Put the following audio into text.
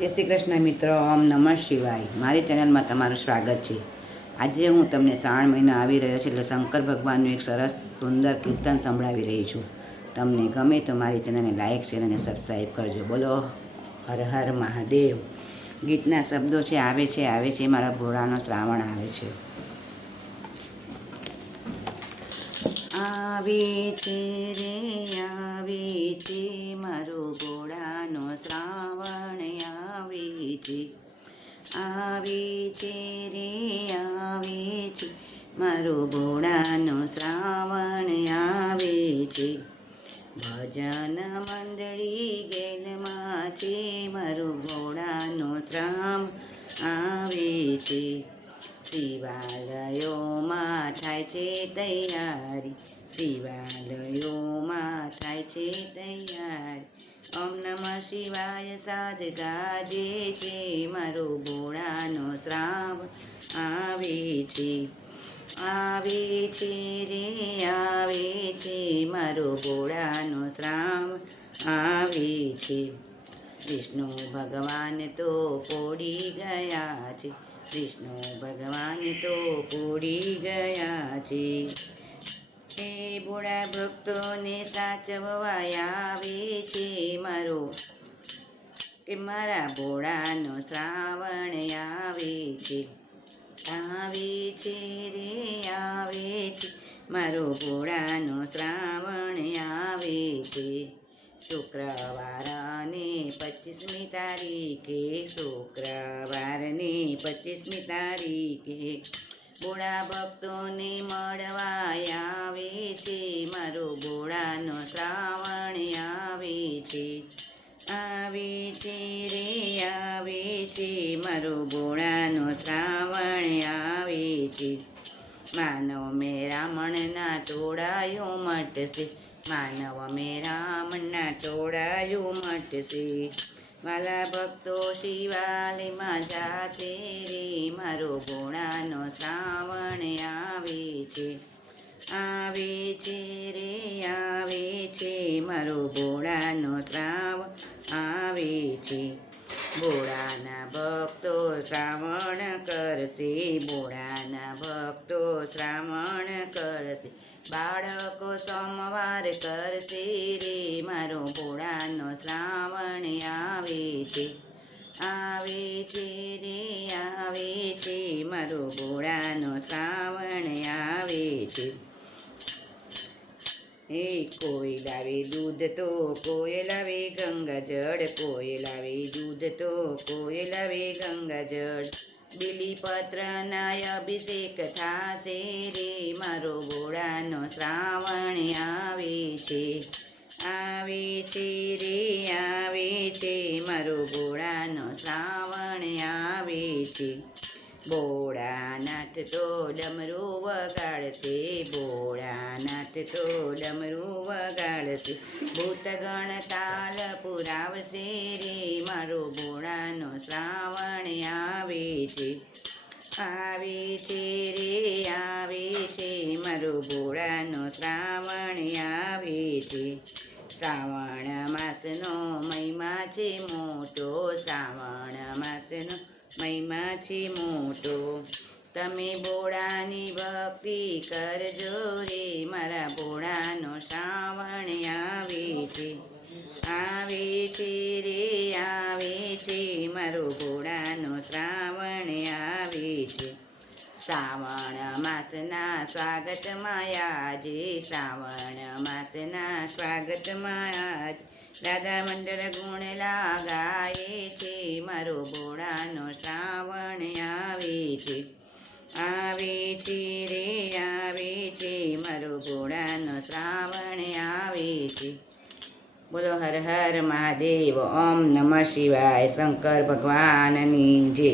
જય શ્રી કૃષ્ણ મિત્રો, ઓમ નમઃ શિવાય. મારી ચેનલમાં તમારું સ્વાગત છે. આજે હું તમને શ્રાવણ મહિનો આવી રહ્યો છે એટલે શંકર ભગવાનનું એક સરસ સુંદર કીર્તન સંભળાવી રહી છું. તમને ગમે તો મારી ચેનલને લાઇક શેર અને સબસ્ક્રાઈબ કરજો. બોલો હર હર મહાદેવ. ગીતના શબ્દો છે આવે છે મારા ભોળાનો શ્રાવણ આવે છે. આવે છે રે આવે છે મારો ભોળાનો શ્રાવણ આવે છે. આવે છે રે આવે છે મારો ભોળાનો શ્રાવણ આવે છે. ભજન મંડળી ગેલમાં છે મારો ભોળાનો શ્રાવણ આવે છે. શિવાલયોમાં થાય છે તૈયારી, શિવાલયોમાં થાય છે તૈયારી. ઓમ નમઃ શિવાય સાદ ગાજે છે મારો ભોળાનો શ્રાવણ આવે છે. આવે છે રે આવે છે મારો ભોળાનો શ્રાવણ આવે છે. વિષ્ણુ ભગવાન તો પોડી ગયા છે, વિષ્ણુ ભગવાન તો પોડી ગયા છે. એ ભોળા ભક્તોને સાચવવા આવે છે મારો કે મારા ભોળાનો શ્રાવણ આવે છે. આવે છે રે આવે છે મારો ભોળાનો શ્રાવણ આવે છે. શુક્રવારને 25મી તારીખે, શુક્રવારને 25મી તારીખે ભોળા ભક્તોને મળવા આવે છે મારો ભોળાનો શ્રાવણ આવે છે. આવે છે રે આવે છે મારો ભોળાનો શ્રાવણ આવે છે. માનવ મેં રામણના ટોળાયો મટશે, માનવ મેં રામના ટોળાયો મટશે. વાલા ભક્તો શિવાલયમાં જાશે રે મારો ભોળાનો શ્રાવણ આવે છે. આવે છે રે આવે છે મારો ભોળાનો શ્રાવણ આવે છે. ભોળાના ભક્તો શ્રાવણ કરશે, ભોળાના ભક્તો શ્રાવણ કરશે. બાળકો સોમવાર કરશે રે મારો ભોળાનો શ્રાવણ આવે છે. આવે છે રે આવે છે મારો ભોળાનો શ્રાવણ આવે છે. એ કોઈ લાવે દૂધ તો કોઈ લાવે ગંગાજળ, કોઈ લાવે દૂધ તો કોઈ લાવે ગંગાજળ. બિલીપત્રના અભિષેક થાશે રે મારો ભોળાનો શ્રાવણ આવે છે. આવે છે રે આવે છે મારો ભોળાનો શ્રાવણ આવે છે. ભોળાનાથ તો ડમરું વગાડશે, ભોળાનાથ તો ડમરું વગાડશે. ભૂતગણ તાલ પુરાવશે રે મારો ભોળાનો શ્રાવણ આવે છે. આવે છે રે આવે છે મારો ભોળાનો શ્રાવણ આવે છે. શ્રાવણ માસનો મહિમા છે મોટો, શ્રાવણ માસનો મહિમા છે મોટો. તમે ભોળાની ભક્તિ કરજો રે મારા ભોળાનો શ્રાવણ આવે છે. આવે છે રે આવે છે મારો ભોળાનો શ્રાવણ આવે છે. શ્રાવણ માસના સ્વાગતમાં આજે, શ્રાવણ માસના સ્વાગતમાં આજ રાધા મંડળ ગુણ લાગાય છે મારો ભોળાનો શ્રાવણ આવે છે. આવે છે રે આવે છે મારો ભોળાનો શ્રાવણ આવે છે. બોલો હર હર મહાદેવ. ઓમ નમઃ શિવાય. શંકર ભગવાનની જય.